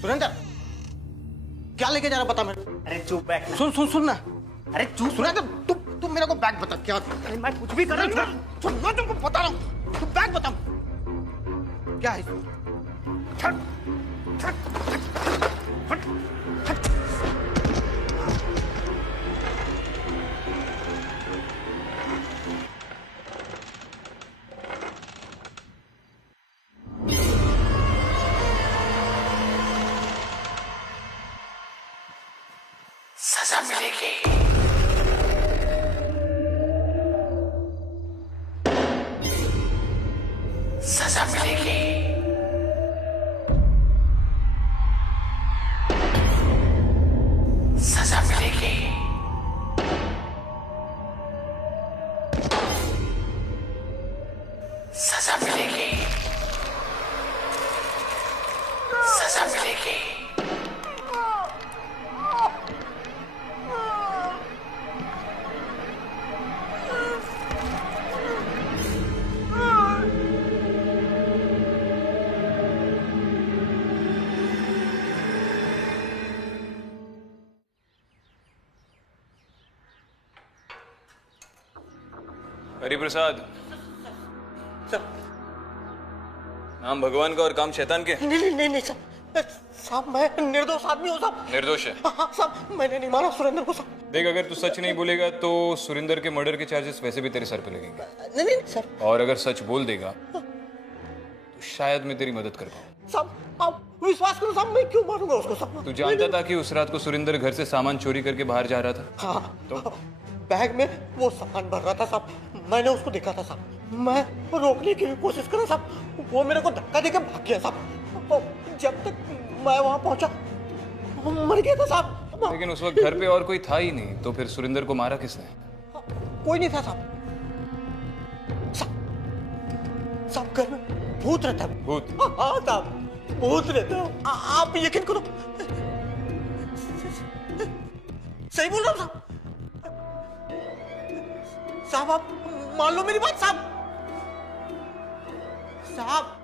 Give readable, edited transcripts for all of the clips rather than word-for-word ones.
सुरेंद्र, क्या लेके जा रहा बता मेरे। अरे चुप बैठ ना। सुन सुन सुन ना। अरे चुप। सुरेंद्र, तू मेरे को बैग बता क्या। अरे मैं कुछ भी कर रहा हूँ। सुन, मैं तुमको बता रहा हूँ, तू बैग बता क्या है। हट, हट, हट, हट। सजा मिलेगी। सजा मिलेगी। सजा मिलेगी। सजा मिलेगी। सजा मिलेगी। हरिप्रसाद, सर, नाम भगवान का और काम शैतान के। नहीं साहब, साहब मैं निर्दोष आदमी हूँ साहब। निर्दोष है। हाँ साहब, मैंने नहीं मारा सुरेंद्र को साहब। देख, अगर तू सच नहीं बोलेगा तो सुरेंद्र के मर्डर के चार्जेस वैसे भी तेरे सर पे लगेंगे। नहीं सर। और अगर सच बोल देगा तो शायद मैं तेरी मदद कर पाऊँ। साहब आप विश्वास करो साहब, मैं क्यों मारूंगा उसको साहब। तू जानता था कि उस रात को सुरेंद्र घर से सामान चोरी करके बाहर जा रहा था? हाँ तो? बैग में वो सामान भर रहा था साहब, मैंने उसको देखा था साहब। मैं रोकने की कोशिश करा साहब, वो मेरे को धक्का देकर भाग गया साहब। तो जब तक मैं वहां पहुंचा मर गया था साहब। लेकिन उस वक्त घर पे और कोई था ही नहीं, तो फिर सुरेंद्र को मारा किसने? कोई नहीं था साहब। साहब घर में भूत रहता है। भूत? हाँ साहब, भूत रहता है। आप यकीन करो, सही बोल रहा हूँ साहब। साहब आप मान लो मेरी बात साहब। साहब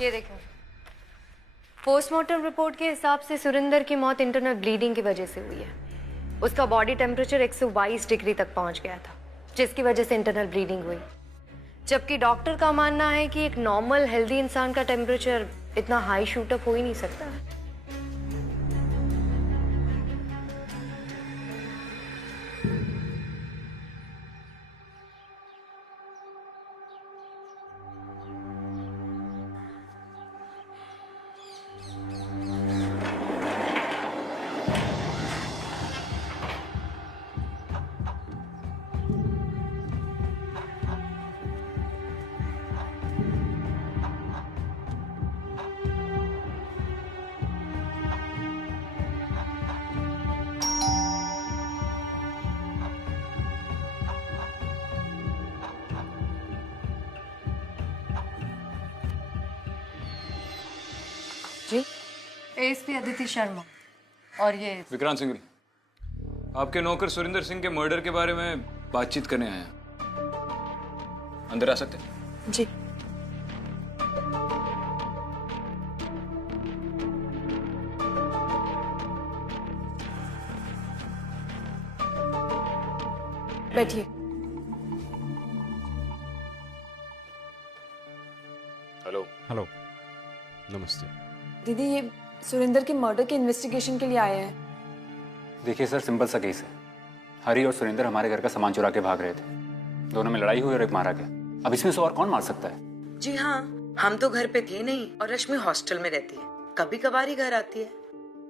ये देखो, पोस्टमार्टम रिपोर्ट के हिसाब से सुरेंद्र की मौत इंटरनल ब्लीडिंग की वजह से हुई है। उसका बॉडी टेम्परेचर 122 डिग्री तक पहुंच गया था, जिसकी वजह से इंटरनल ब्लीडिंग हुई। जबकि डॉक्टर का मानना है कि एक नॉर्मल हेल्दी इंसान का टेम्परेचर इतना हाई शूट अप हो ही नहीं सकता। जी, एएसपी अदिति शर्मा और ये विक्रांत सिंह, आपके नौकर सुरेंद्र सिंह के मर्डर के बारे में बातचीत करने आए हैं। अंदर आ सकते हैं? जी। बैठिए। हेलो। हेलो, नमस्ते। दीदी, ये सुरेंद्र के मर्डर के इन्वेस्टिगेशन के लिए आए हैं। देखिए सर, सिंपल सा केस है। हरी और सुरेंद्र हमारे घर का सामान चुरा के भाग रहे थे। दोनों में लड़ाई हुई और एक मारा गया। अब इसमें से और कौन मार सकता है? जी हाँ, हम तो घर पे थे नहीं और रश्मि हॉस्टल में रहती है, कभी कभार ही घर आती है,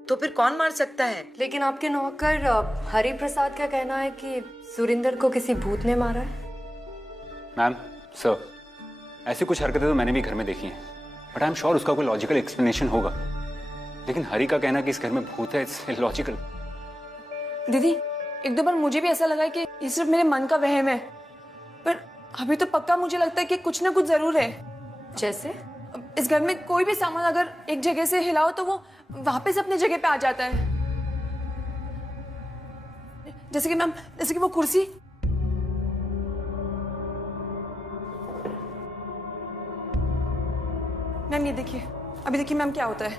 तो फिर कौन मार सकता है? लेकिन आपके नौकर हरि प्रसाद का कहना है कि सुरेंद्र को किसी भूत ने मारा है। मैम, सर, ऐसी कुछ हरकतें तो मैंने भी घर में देखी हैं, बट आई एम श्योर उसका कोई लॉजिकल एक्सप्लेनेशन होगा। लेकिन हरी का कहना कि इस घर में भूत है, इट्स इलॉजिकल। दीदी, एक दो बार मुझे भी ऐसा लगा कि ये सिर्फ मेरे मन का वहम है, पर अभी तो पक्का मुझे लगता है कि कुछ ना कुछ जरूर है। जैसे? इस घर में कोई भी सामान अगर एक जगह से हिलाओ तो वो वापस अपनी जगह पे आ जाता है। जैसे कि मैम, जैसे कि वो कुर्सी। मैम ये देखिए, अभी देखिए मैम क्या होता है।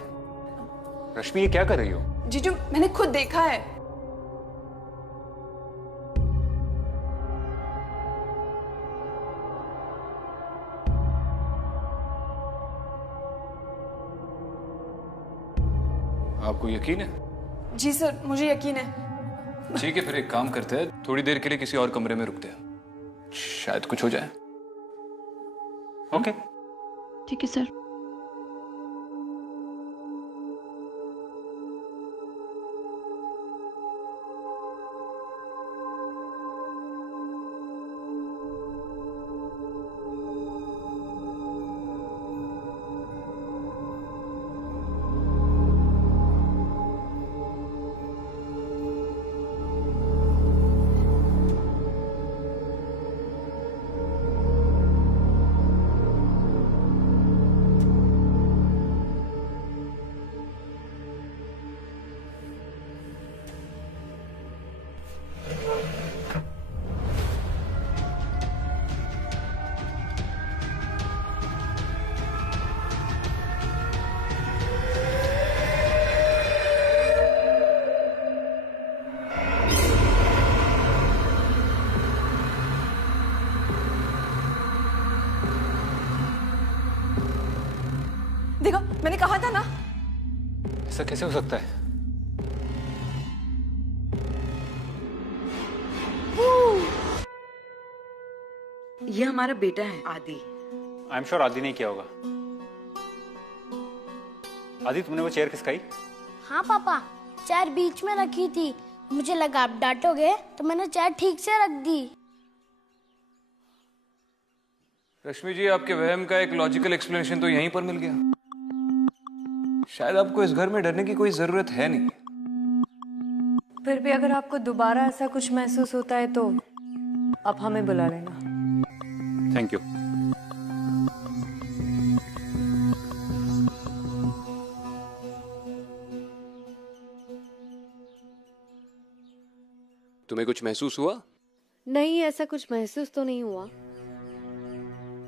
रश्मि ये क्या कर रही हो? जीजू मैंने खुद देखा है। आपको यकीन है? जी सर, मुझे यकीन है। ठीक है, फिर एक काम करते हैं, थोड़ी देर के लिए किसी और कमरे में रुकते हैं, शायद कुछ हो जाए। ओके। ठीक है सर। देखो मैंने कहा था ना। ऐसा कैसे हो सकता है? ये हमारा बेटा है आदि। आई एम श्योर आदि ने किया होगा। आदि तुमने वो चेयर खिसकाई? हाँ पापा, चेयर बीच में रखी थी, मुझे लगा आप डांटोगे तो मैंने चेयर ठीक से रख दी। रश्मि जी, आपके वहम का एक लॉजिकल एक्सप्लेनेशन तो यहीं पर मिल गया। शायद आपको इस घर में डरने की कोई जरूरत है नहीं। फिर भी अगर आपको दोबारा ऐसा कुछ महसूस होता है तो आप हमें बुला लेना। Thank you. तुम्हें कुछ महसूस हुआ? नहीं, ऐसा कुछ महसूस तो नहीं हुआ,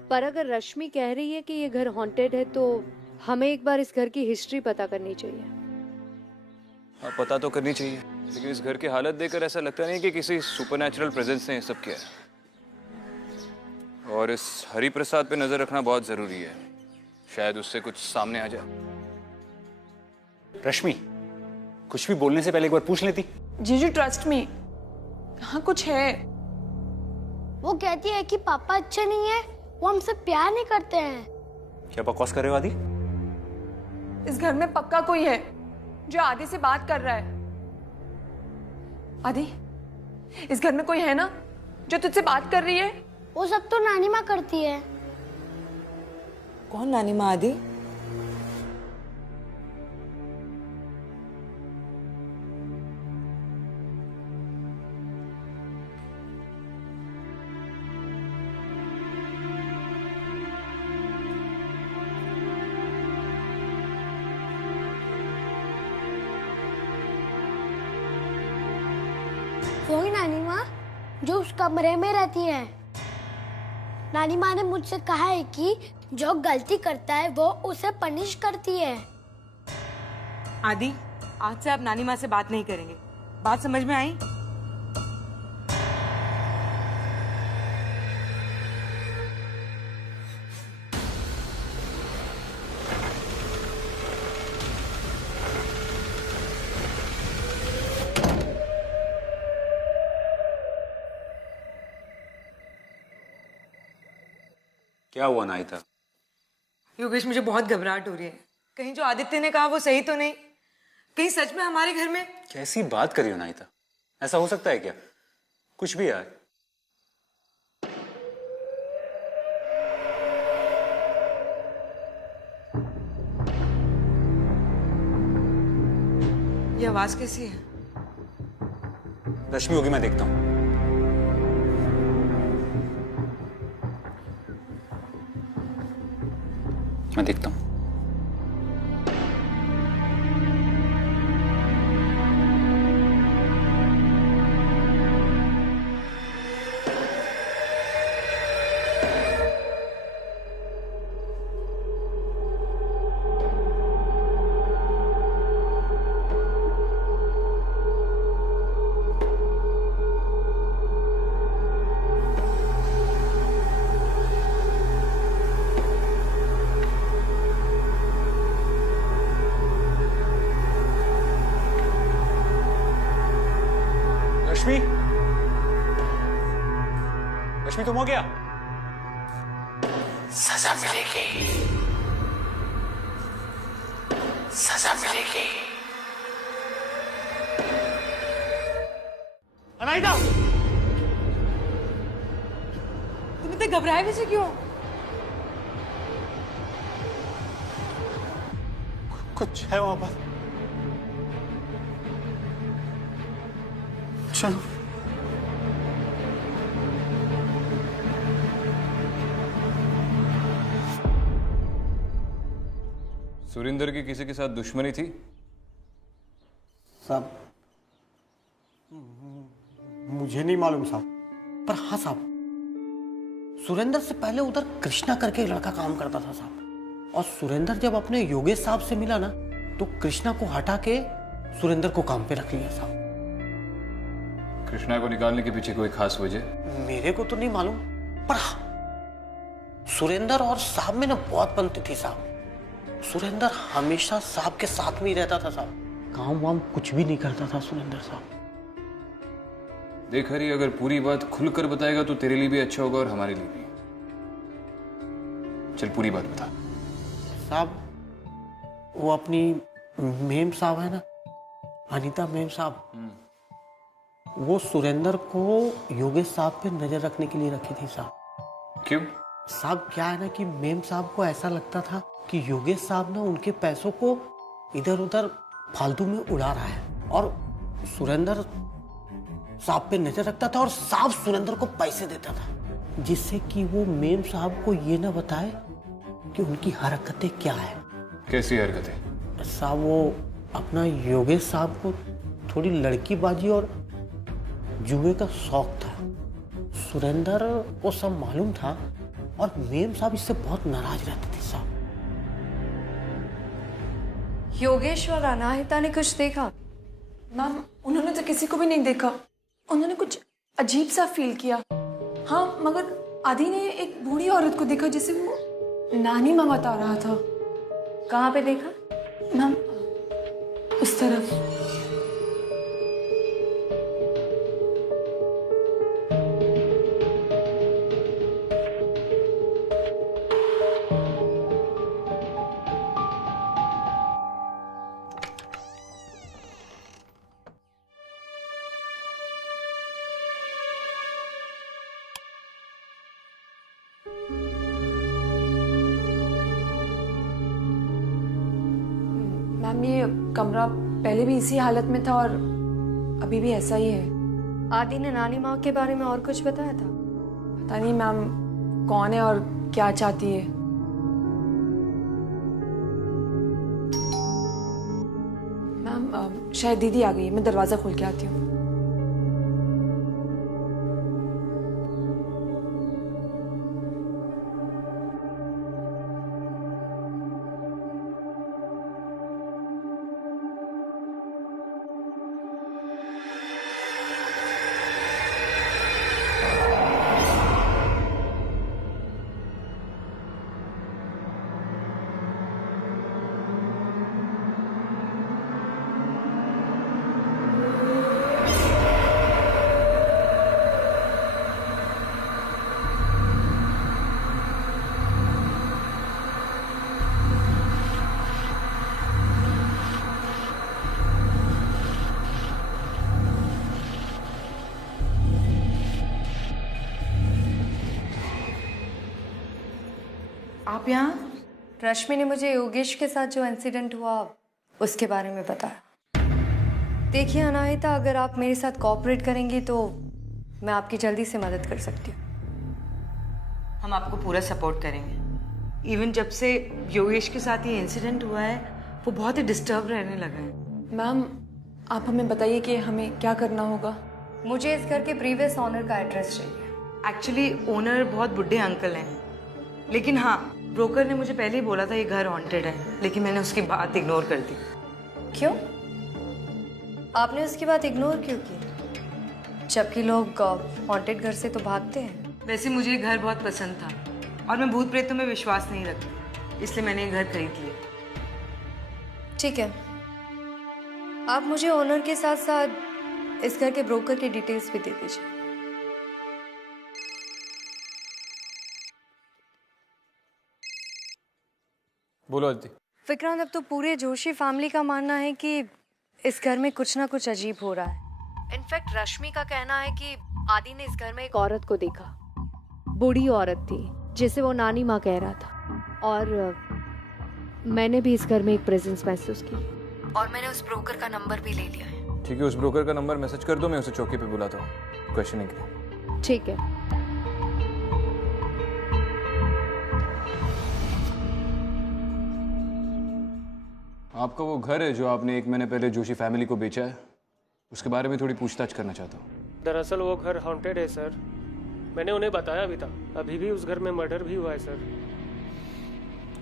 पर अगर रश्मि कह रही है कि ये घर हॉन्टेड है तो हमें एक बार इस घर की हिस्ट्री पता करनी चाहिए। हाँ, पता तो करनी चाहिए, लेकिन इस घर की हालत देखकर ऐसा लगता नहीं कि किसी सुपरनैचुरल प्रेजेंस ने ये सब किया है। और इस हरि प्रसाद पे नजर रखना बहुत जरूरी है, शायद उससे कुछ सामने आ जाए। रश्मि, कुछ भी बोलने से पहले एक बार पूछ लेती। जीजू ट्रस्ट मी, हाँ कुछ है। वो कहती है कि पापा अच्छे नहीं है, वो हमसे प्यार नहीं करते हैं। क्या बकवास कर रहे हो आदि? इस घर में पक्का कोई है जो आदि से बात कर रहा है। आदि, इस घर में कोई है ना जो तुझसे बात कर रही है? वो सब तो नानी माँ करती है। कौन नानी माँ आदि? वही नानी माँ जो उस कमरे में रहती है। नानी माँ ने मुझसे कहा है कि जो गलती करता है वो उसे पनिश करती है। आदि, आज से आप नानी माँ से बात नहीं करेंगे। बात समझ में आई? क्या हुआ नायता? योगेश, मुझे बहुत घबराहट हो रही है। कहीं जो आदित्य ने कहा वो सही तो नहीं? कहीं सच में हमारे घर में? कैसी बात कर रही हो नायता? ऐसा हो सकता है क्या? कुछ भी यार। ये आवाज कैसी है? रश्मि होगी, मैं देखता हूँ। मैं देखता हूँ। रश्मि, रश्मि तुम हो गया? सजा मिलेगी, सजा मिलेगी। अनाहिता, तुम इतने घबराए वैसे क्यों? कुछ है वहां पर। चलो। सुरिंदर की किसी के साथ दुश्मनी थी? साहब, मुझे नहीं मालूम साहब, पर हाँ साहब, सुरेंद्र से पहले उधर कृष्णा करके एक लड़का काम करता था साहब, और सुरेंद्र जब अपने योगेश साहब से मिला ना, तो कृष्णा को हटा के सुरेंद्र को काम पे रख लिया साहब। कृष्णा को निकालने के पीछे कोई खास वजह? मेरे को तो नहीं मालूम, पर हाँ, सुरेंद्र और साहब में ना बहुत बनती थी साहब। सुरेंद्र हमेशा साहब के साथ में ही रहता था साहब, काम वाम कुछ भी नहीं करता था सुरेंद्र साहब। देख हरी, अगर पूरी बात खुलकर बताएगा तो तेरे लिए भी अच्छा होगा और हमारे लिए भी। चल पूरी बात बता। साहब, वो अपनी मेम साहब है ना, अनीता मेम साहब, वो सुरेंद्र को योगेश साहब पे नजर रखने के लिए रखी थी साहब। क्यों? साहब क्या है ना कि मेम साहब को ऐसा लगता था कि योगेश साहब ना उनके पैसों को इधर उधर फालतू में उड़ा रहा है, और सुरेंद्र साहब पे नजर रखता था और साहब सुरेंद्र को पैसे देता था, जिससे कि वो मेम साहब को ये ना बताए कि उनकी हरकतें क्या है। कैसी हरकतें? साहब, वो अपना योगेश साहब को थोड़ी लड़कीबाजी और जुए का शौक था। सुरेंद्र को सब मालूम था और मेम साहब इससे बहुत नाराज रहते थे साहब। योगेश और अनाहिता ने कुछ देखा? मैम, उन्होंने तो किसी को भी नहीं देखा। उन्होंने कुछ अजीब सा फील किया। हाँ, मगर आदि ने एक बूढ़ी औरत को देखा जिसे वो नानी माँ बता रहा था। कहाँ पे देखा? मैम, उस तरफ। मैम, ये कमरा पहले भी इसी हालत में था और अभी भी ऐसा ही है। आदि ने नानी माँ के बारे में और कुछ बताया था? पता नहीं मैम, कौन है और क्या चाहती है। मैम, शायद दीदी आ गई है, मैं दरवाजा खोल के आती हूँ। आप यहाँ? रश्मि ने मुझे योगेश के साथ जो इंसिडेंट हुआ उसके बारे में बताया। देखिए अनाहिता, अगर आप मेरे साथ कोऑपरेट करेंगी तो मैं आपकी जल्दी से मदद कर सकती हूँ। हम आपको पूरा सपोर्ट करेंगे। इवन जब से योगेश के साथ ये इंसिडेंट हुआ है, वो बहुत ही डिस्टर्ब रहने लगा है। मैम, आप हमें बताइए कि हमें क्या करना होगा। मुझे इस घर के प्रीवियस ऑनर का एड्रेस चाहिए। एक्चुअली ओनर बहुत बुढ़े अंकल हैं, लेकिन हाँ, ब्रोकर ने मुझे पहले ही बोला था ये घर हॉन्टेड है, लेकिन मैंने उसकी बात इग्नोर कर दी। क्यों? आपने उसकी बात इग्नोर क्यों की? जबकि लोग हॉन्टेड घर से तो भागते हैं। वैसे मुझे ये घर बहुत पसंद था और मैं भूत प्रेतों में विश्वास नहीं रखती, इसलिए मैंने ये घर खरीद लिया। ठीक है, आप मुझे ओनर के साथ साथ इस घर के ब्रोकर की डिटेल्स भी दे दीजिए। बोलो अदिति। विक्रांत, अब तो पूरे जोशी फैमिली का मानना है कि इस घर में कुछ ना कुछ अजीब हो रहा है। इनफैक्ट रश्मि का कहना है कि आदि ने इस घर में एक औरत को देखा। बूढ़ी औरत थी जिसे वो नानी माँ कह रहा था, और मैंने भी इस घर में एक प्रेजेंस महसूस की, और मैंने उस ब्रोकर का नंबर भी ले लिया है। ठीक है, उस ब्रोकर का नंबर मैसेज कर दो, मैं उसे चौकी पे बुलाता हूँ क्वेश्चनिंग के लिए। ठीक है। आपका वो घर है जो आपने 1 महीने पहले जोशी फैमिली को बेचा है, उसके बारे में थोड़ी पूछताछ करना चाहता हूँ। दरअसल वो घर हॉन्टेड है सर। मैंने उन्हें बताया भी था। अभी भी उस घर में मर्डर भी हुआ है सर।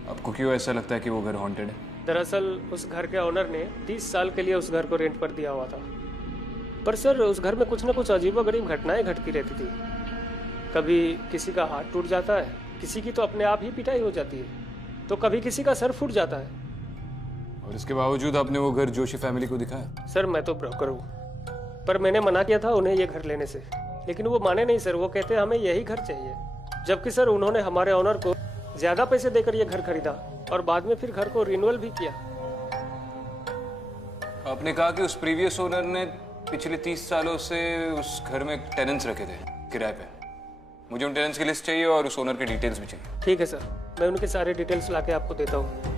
आपको क्यों ऐसा लगता है कि वो घर हॉन्टेड है? दरअसल उस घर के ओनर ने 30 साल के लिए उस घर को रेंट पर दिया हुआ था। पर सर उस घर में कुछ ना कुछ अजीबोगरीब घटनाएं घटती रहती थी। कभी किसी का हाथ टूट जाता है, किसी की तो अपने आप ही पिटाई हो जाती है, तो कभी किसी का सर फूट जाता है। और इसके बावजूद आपने वो घर जोशी फैमिली को दिखाया? सर मैं तो ब्रोकर हूँ, पर मैंने मना किया था उन्हें ये घर लेने से, लेकिन वो माने नहीं सर। वो कहते हमें यही घर चाहिए, जबकि सर उन्होंने हमारे ओनर को ज्यादा पैसे देकर ये घर खरीदा और बाद में फिर घर को रिन्यूअल भी किया। आपने कहा कि उस प्रीवियस ओनर ने पिछले 30 सालों से उस घर में टेनेंट्स रखे थे किराए पे। मुझे उन टेनेंट्स की लिस्ट चाहिए और उस ओनर की डिटेल्स भी चाहिए। ठीक है सर, मैं उनके सारे डिटेल्स लाके आपको देता हूँ।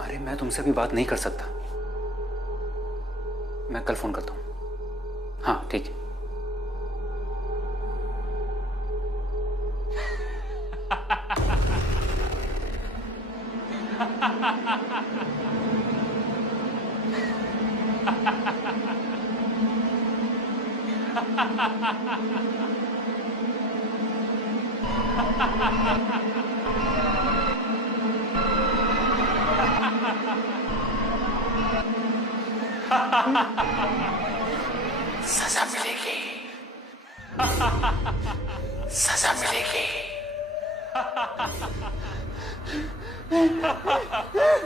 अरे मैं तुमसे भी बात नहीं कर सकता, मैं कल फोन करता हूँ। हाँ ठीक है। सजा मिलेगी, सजा मिलेगी,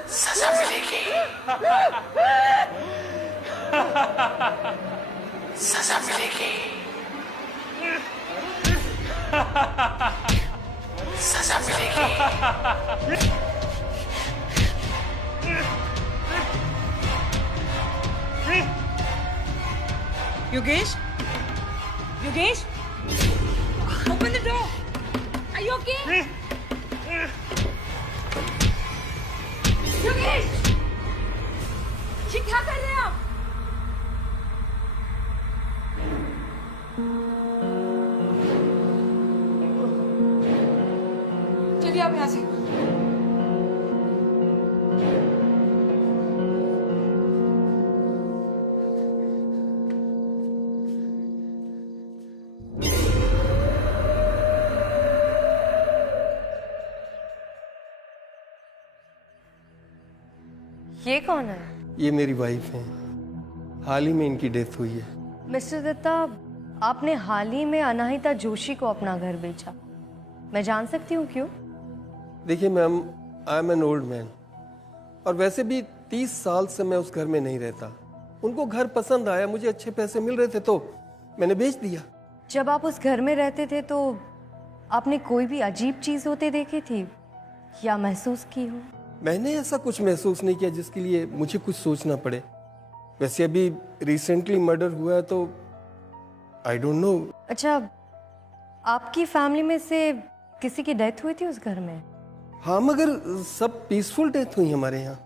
सजा मिलेगी, सजा मिलेगी, सजा मिलेगी। Yogesh, Yogesh, open the door. Are you okay? Yogesh, ये क्या कर रहे हैं आप? चलिए आप यहाँ से। ये कौन है? ये मेरी वाइफ है, हाल ही में इनकी डेथ हुई है। मिस्टर दत्ता, आपने हाल ही में अनाहिता जोशी को अपना घर बेचा, मैं जान सकती हूँ क्यों? देखिए ma'am, I am an old man, और वैसे भी 30 साल से मैं उस घर में नहीं रहता। उनको घर पसंद आया, मुझे अच्छे पैसे मिल रहे थे तो मैंने बेच दिया। जब आप उस घर में रहते थे तो आपने कोई भी अजीब चीज होते देखी थी या महसूस की हो? मैंने ऐसा कुछ महसूस नहीं किया जिसके लिए मुझे कुछ सोचना पड़े। वैसे अभी रिसेंटली मर्डर हुआ है तो आई डोंट नो। अच्छा, आपकी फैमिली में से किसी की डेथ हुई थी उस घर में? हाँ, मगर सब पीसफुल डेथ हुई हमारे यहाँ।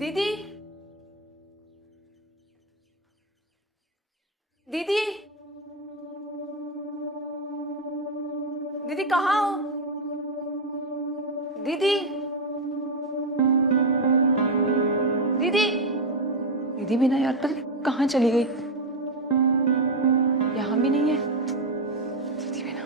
दीदी, दीदी, दीदी कहाँ हो? दीदी, दीदी, दीदी भी ना यार, पता नहीं कहाँ चली गई। यहाँ भी नहीं है दीदी भी ना।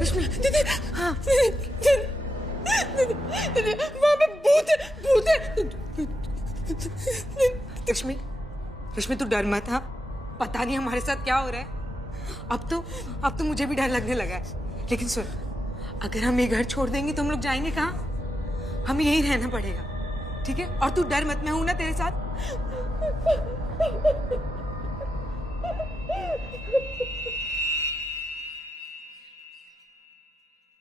रश्मि दीदी हाँ वहाँ पे भूत है रश्मि रश्मि तू डर मत हाँ पता नहीं हमारे साथ क्या हो रहा है अब तो मुझे भी डर लगने लगा है लेकिन सुन अगर हम ये घर छोड़ देंगे तो हम लोग जाएंगे कहाँ हमें यहीं रहना पड़ेगा ठीक है और तू डर मत मैं हूं ना तेरे साथ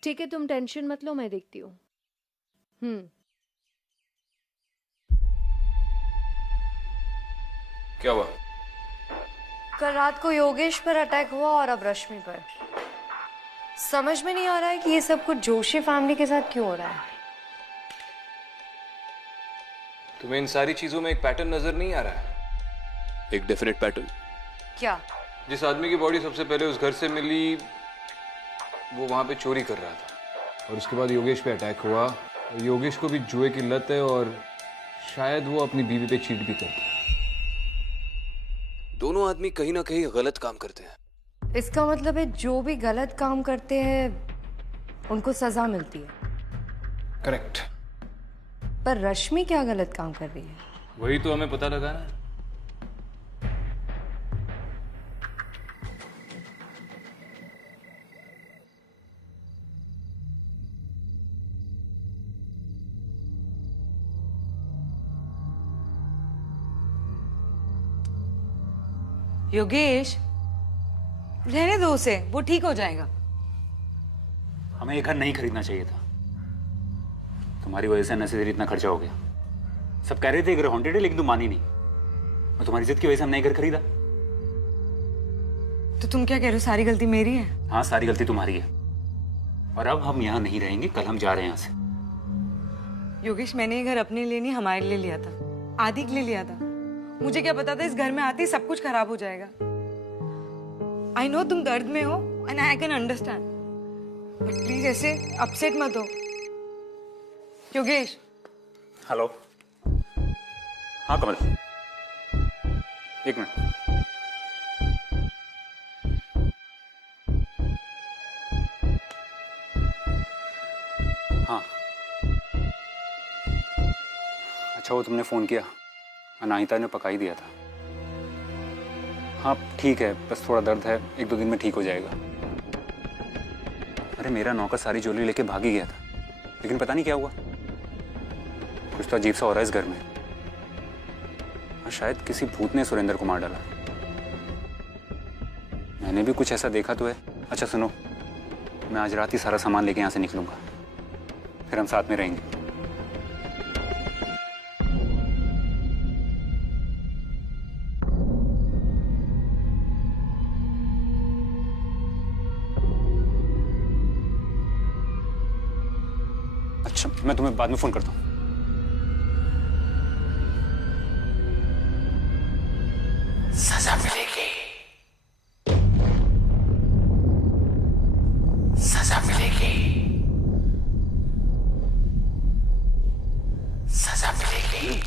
ठीक है तुम टेंशन मत लो मैं देखती हूँ क्या हुआ? कल रात को योगेश पर अटैक हुआ और अब रश्मि पर समझ में नहीं आ रहा है कि ये सब कुछ जोशी फैमिली के साथ क्यों हो रहा है। तुम्हें इन सारी चीजों में एक पैटर्न नजर नहीं आ रहा है? एक डेफिनेट पैटर्न। क्या? जिस आदमी की बॉडी सबसे पहले उस घर से मिली वो वहां पे चोरी कर रहा था और उसके बाद योगेश पे अटैक हुआ और योगेश को भी जुए की लत है और शायद वो अपनी बीवी पे चीट भी करता है। दोनों आदमी कहीं ना कहीं गलत काम करते हैं। इसका मतलब है जो भी गलत काम करते हैं उनको सजा मिलती है। करेक्ट। पर रश्मि क्या गलत काम कर रही है? वही तो हमें पता लगा ना। योगेश रहने दो उसे वो ठीक हो जाएगा हमें ये घर नहीं खरीदना चाहिए था तुम्हारी वजह से अननेसेसरी इतना खर्चा हो गया सब कह रहे थे घर हॉन्टेड है लेकिन तुम मानी नहीं और तुम्हारी इज्जत की वजह से हमने घर खरीदा तो तुम क्या कह रहे हो सारी गलती मेरी है हाँ सारी गलती तुम्हारी है और अब हम यहाँ नहीं रहेंगे कल हम जा रहे हैं यहाँ से योगेश मैंने ये घर अपने लिए नहीं हमारे लिए लिया था आदि के लिए लिया था मुझे क्या पता था इस घर में आते ही सब कुछ खराब हो जाएगा आई नो तुम दर्द में हो and I can understand but please ऐसे अपसेट मत हो योगेश हेलो हाँ कमल एक मिनट हाँ अच्छा वो तुमने फोन किया अनाहिता ने पका ही दिया था हाँ ठीक है बस थोड़ा दर्द है 1-2 दिन में ठीक हो जाएगा अरे मेरा नौकर सारी ज्वेलरी लेके भाग ही गया था लेकिन पता नहीं क्या हुआ कुछ तो अजीब सा हो रहा है इस घर में हाँ शायद किसी भूत ने सुरेंद्र को मार डाला मैंने भी कुछ ऐसा देखा तो है अच्छा सुनो मैं आज रात ही सारा सामान लेके यहाँ से निकलूंगा फिर हम साथ में रहेंगे अच्छा मैं तुम्हें बाद में फोन करता हूँ सजा मिलेगी सजा मिलेगी सजा मिलेगी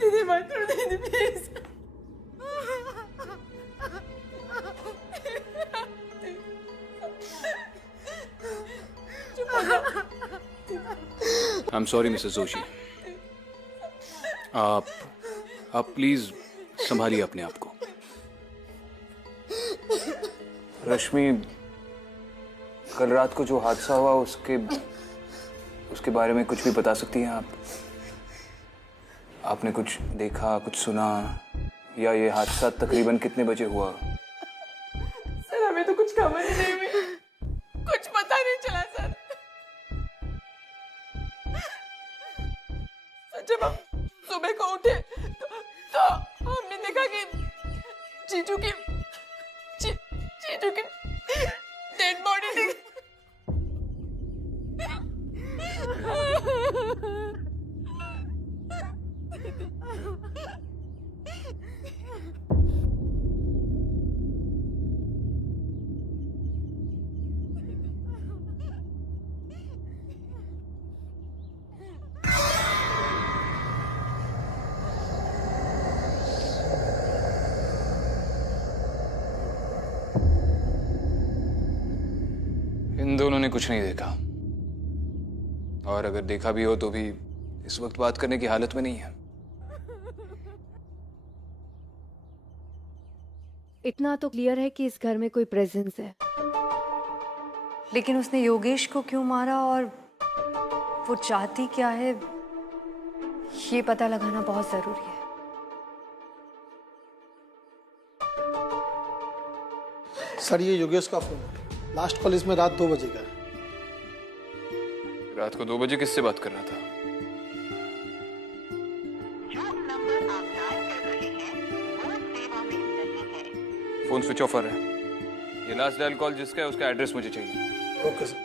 दीदी मत करो दीदी please I am sorry Mrs Joshi आप प्लीज संभालिए अपने आप को रश्मि, कल रात को जो हादसा हुआ उसके बारे में कुछ भी बता सकती हैं आप? आपने कुछ देखा, कुछ सुना, या ये हादसा तकरीबन कितने बजे हुआ? सर हमें तो कुछ खबर ही नहीं हुई, कुछ पता नहीं चला सर। जब हम सुबह को उठे तो हमने देखा कि जीजू की डेड बॉडी थी। इन दोनों ने कुछ नहीं देखा, और अगर देखा भी हो तो भी इस वक्त बात करने की हालत में नहीं है। इतना तो क्लियर है कि इस घर में कोई प्रेजेंस है, लेकिन उसने योगेश को क्यों मारा और वो चाहती क्या है, ये पता लगाना बहुत जरूरी है। सर ये योगेश का फोन है। लास्ट कॉल इसमें रात 2 बजे का है। रात को 2 बजे किससे बात कर रहा था? फोन स्विच ऑफ है। ये लास्ट डायल कॉल जिसका है उसका एड्रेस मुझे चाहिए। Okay sir.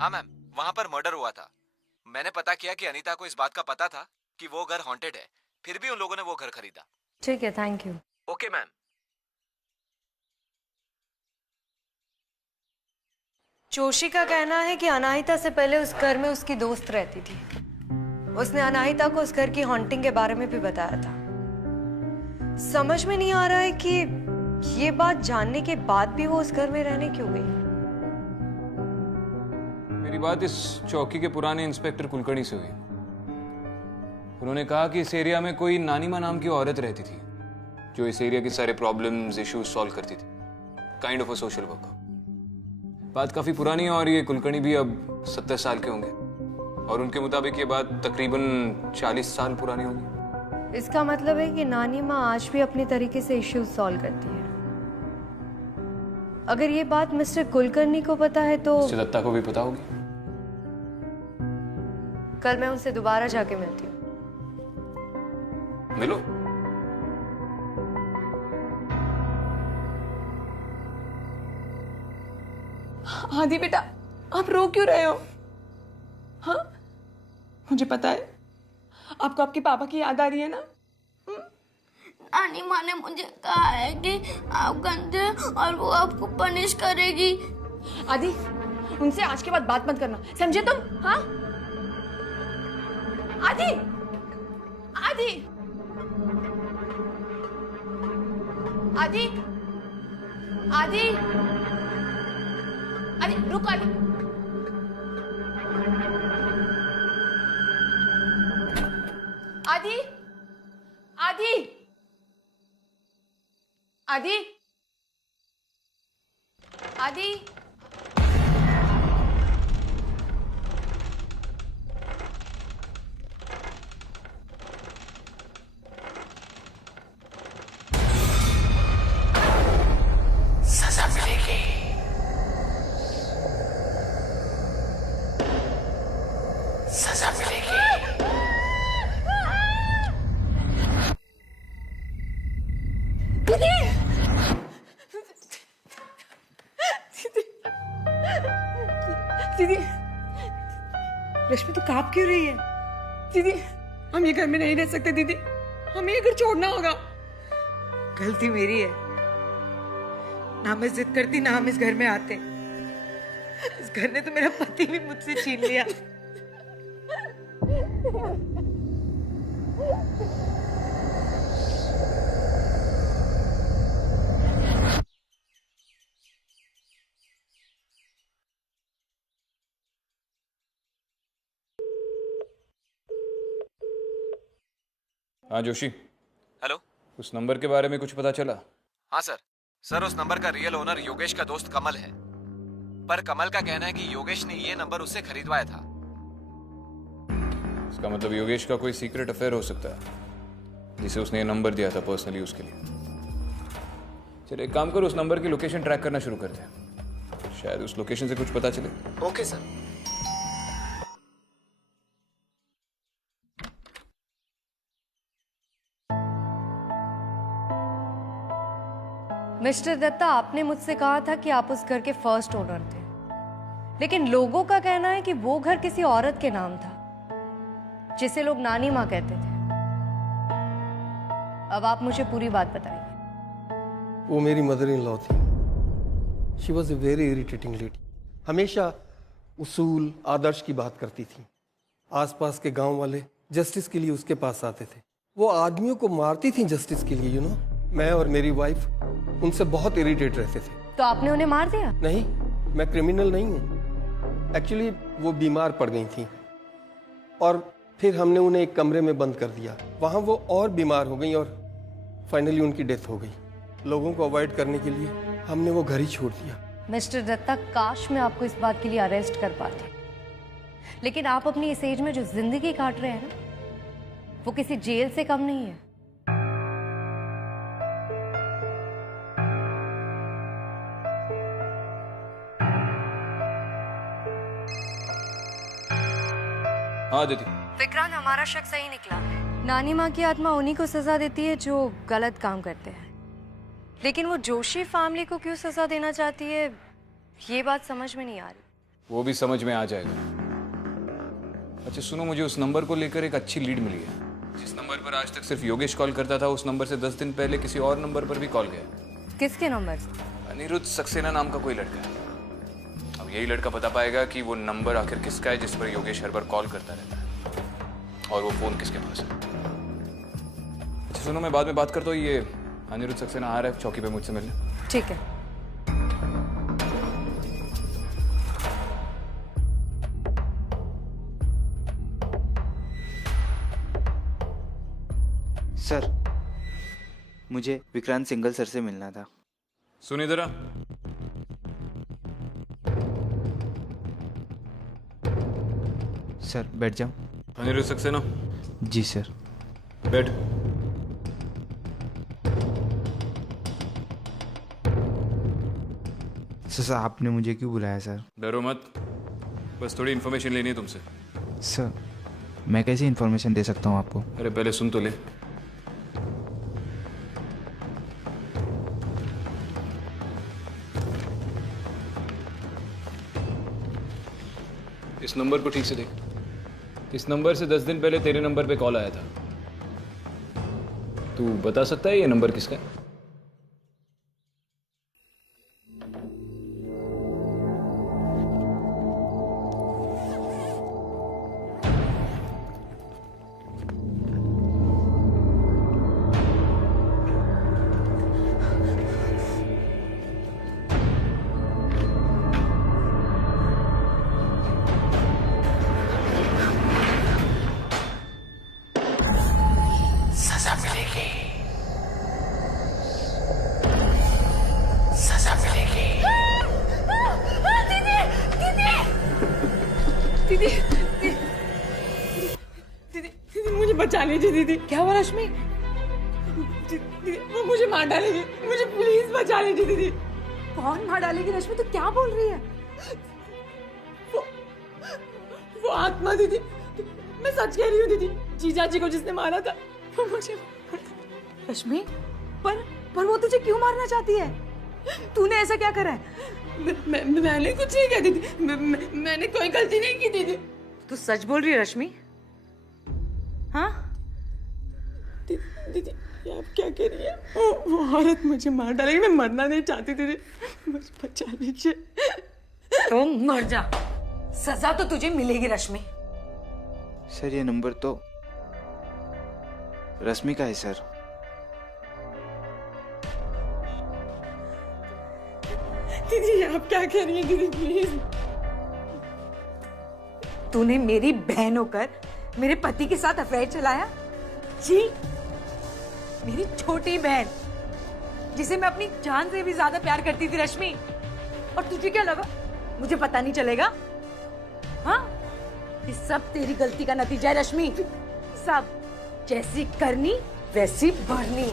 हाँ मैम, वहाँ पर मर्डर हुआ था। मैंने पता किया कि अनीता को इस बात का पता था कि वो घर हॉन्टेड है, फिर भी उन लोगों ने वो घर खरीदा। ठीक है, thank you. Okay ma'am. Joshi का कहना है कि अनाहिता से पहले उस घर में उसकी दोस्त रहती थी। उसने अनाहिता को उस घर की हॉन्टिंग के बारे में भी बताया था। समझ में नहीं आ रहा है कि ये बात जानने के बाद भी वो उस घर में रहने क्यों गई। मेरी बात इस चौकी के पुराने इंस्पेक्टर कुलकर्णी से हुई। उन्होंने कहा कि इस एरिया में कोई नानीमा नाम की औरत रहती थी जो इस एरिया के सारे प्रॉब्लम्स, इश्यूज सॉल्व करती थी। Kind of a social worker. बात काफी पुरानी है और ये कुलकर्णी भी अब 70 साल के होंगे, और उनके मुताबिक ये बात तकरीबन 40 साल पुरानी होगी। इसका मतलब है कि नानी माँ आज भी अपने तरीके से इश्यूज सॉल्व करती है। अगर ये बात मिस्टर कुलकर्णी को पता है तो मिस्टर दत्ता को भी पता होगी। कल मैं उनसे दोबारा जाके मिलती हूँ। मिलो। आदि बेटा, आप रो क्यों रहे हो? हाँ, मुझे पता है आपको आपके पापा की याद आ रही है ना। नानी माँ ने मुझे कहा है कि आप गंदे और वो आपको पनिश करेगी। आदि, उनसे आज के बाद बात मत करना, समझे तुम? हाँ आदि, आदि, आदि, आदि, आदि, रुक आदि। आदि, आदि, आदि, आदि, सजा मिलेगी। सजा मिलेगी। दीदी, रश्मि तो कांप क्यों रही है? दीदी, हम ये घर में नहीं रह सकते दीदी, हमें ये घर छोड़ना होगा। गलती मेरी है, ना मैं जिद करती ना हम इस घर में आते। इस घर ने तो मेरा पति भी मुझसे छीन लिया। हाँ जोशी, हेलो। उस नंबर के बारे में कुछ पता चला? हाँ सर उस नंबर का रियल ओनर योगेश का दोस्त कमल है, पर कमल का कहना है कि योगेश ने ये नंबर उससे खरीदवाया था। इसका मतलब योगेश का कोई सीक्रेट अफेयर हो सकता है जिसे उसने ये नंबर दिया था पर्सनली उसके लिए। चल एक काम करो, उस नंबर की लोकेशन ट्रैक करना शुरू करते हैं, शायद उस लोकेशन से कुछ पता चले। Okay sir. मिस्टर दत्ता, आपने मुझसे कहा था कि आप उस घर के फर्स्ट ओनर थे, लेकिन लोगों का कहना है कि वो घर किसी औरत के नाम था जिसे लोग नानी माँ कहते थे। अब आप मुझे पूरी बात बताइए। वो मेरी मदर इन लॉ थी। She was a very irritating lady. हमेशा उसूल आदर्श की बात करती थी। आसपास के गांव वाले जस्टिस के लिए उसके पास आते थे। वो आदमियों को मारती थी जस्टिस के लिए, मैं और मेरी वाइफ उनसे बहुत इरिटेट रहते थे। तो आपने उन्हें मार दिया? नहीं, मैं क्रिमिनल नहीं हूँ। एक्चुअली वो बीमार पड़ गई थी और फिर हमने उन्हें एक कमरे में बंद कर दिया। वहाँ वो और बीमार हो गई और फाइनली उनकी डेथ हो गई। लोगों को अवॉइड करने के लिए हमने वो घर ही छोड़ दिया। मिस्टर दत्ता, काश मैं आपको इस बात के लिए अरेस्ट कर पाती, लेकिन आप अपनी इस एज में जो जिंदगी काट रहे हैं ना, वो किसी जेल से कम नहीं है। हाँ दीदी। विक्रांत, हमारा शक सही निकला। नानी माँ की आत्मा उन्हीं को सजा देती है जो गलत काम करते हैं, लेकिन वो जोशी फैमिली को क्यों सजा देना चाहती है, ये बात समझ में नहीं आ रही। वो भी समझ में आ जाएगा। अच्छा सुनो, मुझे उस नंबर को लेकर एक अच्छी लीड मिली है। जिस नंबर पर आज तक सिर्फ योगेश कॉल करता था, उस नंबर से 10 दिन पहले किसी और नंबर पर भी कॉल गया। किसके नंबर से? अनिरुद्ध सक्सेना नाम का कोई लड़का है। अब यही लड़का बता पाएगा कि वो नंबर आखिर किसका है जिस पर योगेश हर बार कॉल करता रहता है, और वो फोन किसके पास है। अच्छा सुनो, मैं बाद में बात करता हूँ। ये अनिरुद्ध सक्सेना आ रहा है चौकी पे मुझसे मिलने। ठीक है। सर, मुझे विक्रांत सिंगल सर से मिलना था। सुन इधर आ। सर बैठ जाओ। अनिरुद्ध सक्सेना। जी सर। बैठ। सर आपने मुझे क्यों बुलाया सर? डरो मत, बस थोड़ी इन्फॉर्मेशन लेनी है तुमसे। सर मैं कैसे इन्फॉर्मेशन दे सकता हूँ आपको? अरे पहले सुन तो ले। इस नंबर को ठीक से देख। इस नंबर से 10 दिन पहले तेरे नंबर पे कॉल आया था। तू बता सकता है ये नंबर किसका है? सजा मिलेगी, सजा मिलेगी। दीदी दीदी मुझे बचा लीजिए दीदी। क्या हुआ रश्मि? दीदी वो मुझे मार डालेगी, मुझे प्लीज बचा लीजिए दीदी। कौन मार डालेगी रश्मि? तू क्या बोल रही है? वो आत्मा दीदी, मैं सच कह रही हूँ दीदी। जीजा जी को जिसने मारा था वो मुझे। रश्मि, पर वो तुझे क्यों मारना चाहती है? तूने ऐसा क्या करा है? मैंने कुछ नहीं किया दीदी। मैंने कोई गलती नहीं की दीदी। तू सच बोल रही है रश्मि? हाँ दीदी ये आप क्या कह रही है? वो औरत मुझे मार डालेगी। मैं मरना नहीं चाहती दीदी, मुझे बचा लीजिए। तो मर जा, सजा तो तुझे मिलेगी रश्मि। सर ये नंबर तो रश्मि का है सर। दीदी आप क्या कह रही हैं दीदी, प्लीज। तूने मेरी बहन होकर मेरे पति के साथ अफेयर चलाया? जी मेरी छोटी बहन, जिसे मैं अपनी जान से भी ज्यादा प्यार करती थी रश्मि, और तुझे क्या लगा मुझे पता नहीं चलेगा? हाँ, ये सब तेरी गलती का नतीजा है रश्मि, सब। जैसी करनी वैसी भरनी।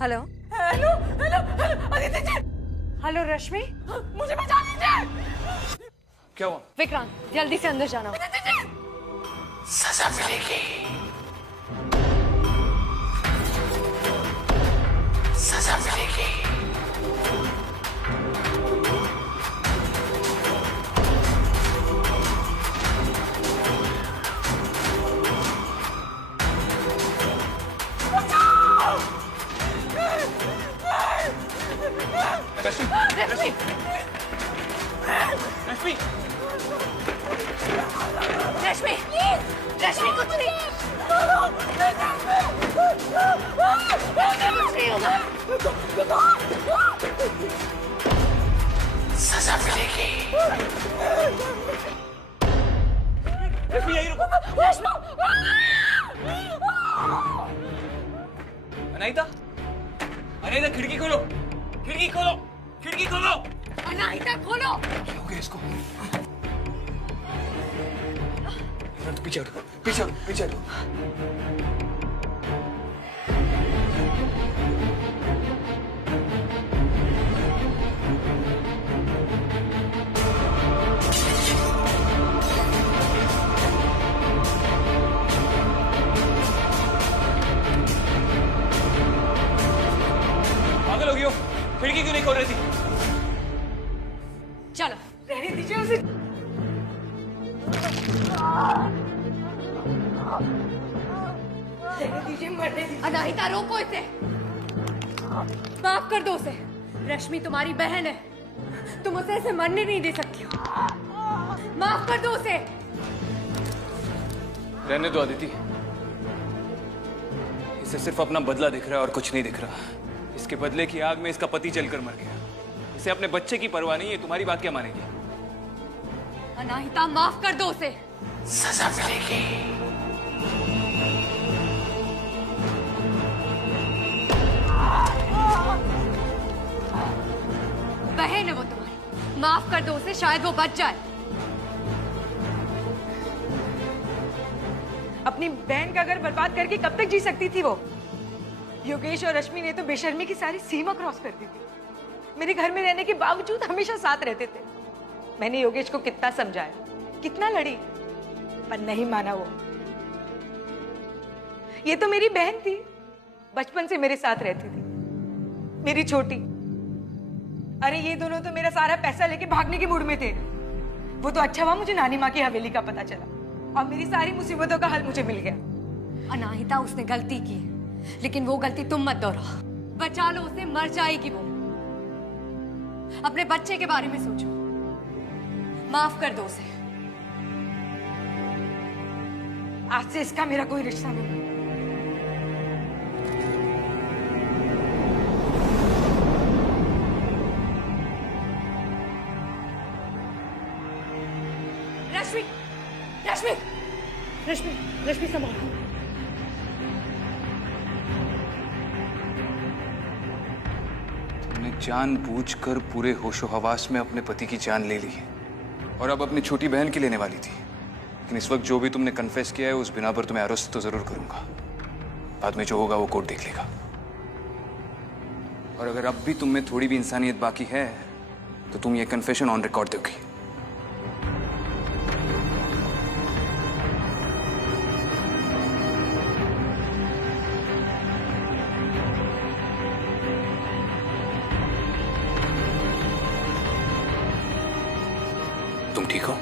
हेलो हेलो हेलो अदिति जी। हेलो रश्मि, मुझे बचा लीजिए। क्या हुआ? विक्रांत, जल्दी से अंदर जाना। सजा मिलेगी, सजा मिलेगी। रश्मि! रश्मि! रश्मि! रश्मि, कुछ नहीं। कुछ नहीं होगा। सजा मिलेगी। रश्मि यहीं रुको। अनाहिता, अनाहिता खिड़की खोलो, खिड़की खोलो, खिड़की खोलो। अनाहिता खोलो। क्या हो गया इसको? तो पीछे हटो, पीछे हटो, पीछे हटो। पागल हो गई हो? खिड़की क्यों नहीं खोल रही थी? चलो, रहने दीजिए उसे। रहने दीजिए, मरने दीजिए। अनाहिता, रोको इसे। माफ कर दो उसे। रश्मि तुम्हारी बहन है, तुम उसे ऐसे मरने नहीं दे सकती हो। माफ कर दो उसे। रहने दो अदिति, इसे सिर्फ अपना बदला दिख रहा है और कुछ नहीं दिख रहा। इसके बदले की आग में इसका पति जलकर मर गया। इसे अपने बच्चे की परवाह नहीं है, तुम्हारी बात क्या मानेगी? अनाहिता, माफ कर दो उसे। सजा मिलेगी। बहन है वो तुम्हारी, माफ कर दो उसे, शायद वो बच जाए। अपनी बहन का घर बर्बाद करके कब तक जी सकती थी वो? योगेश और रश्मि ने तो बेशर्मी की सारी सीमा क्रॉस कर दी थी। मेरे घर में रहने के बावजूद हमेशा साथ रहते थे। मैंने योगेश को कितना समझाया, कितना लड़ी, पर नहीं माना वो। ये तो मेरी बहन थी, बचपन से मेरे साथ रहती थी, मेरी छोटी। अरे ये दोनों तो मेरा सारा पैसा लेके भागने के मूड में थे। वो तो अच्छा हुआ मुझे नानी माँ की हवेली का पता चला। और मेरी सारी मुसीबतों का हल मुझे मिल गया। अनाहिता, उसने गलती की, लेकिन वो गलती तुम मत दोहराओ। बचा लो उसे, मर जाएगी वो। अपने बच्चे के बारे में सोचो, माफ कर दो उसे। आज से इसका मेरा कोई रिश्ता नहीं। रश्मि, रश्मि, रश्मि, रश्मि संभालो। तुमने जानबूझकर पूरे होशो हवास में अपने पति की जान ले ली है और अब अपनी छोटी बहन की लेने वाली थी। लेकिन इस वक्त जो भी तुमने कन्फेस किया है उस बिना पर तुम्हें अरेस्ट तो जरूर करूंगा। बाद में जो होगा वो कोर्ट देख लेगा। और अगर अब भी तुम में थोड़ी भी इंसानियत बाकी है तो तुम ये कन्फेशन ऑन रिकॉर्ड दोगी। तुम ठीक हो?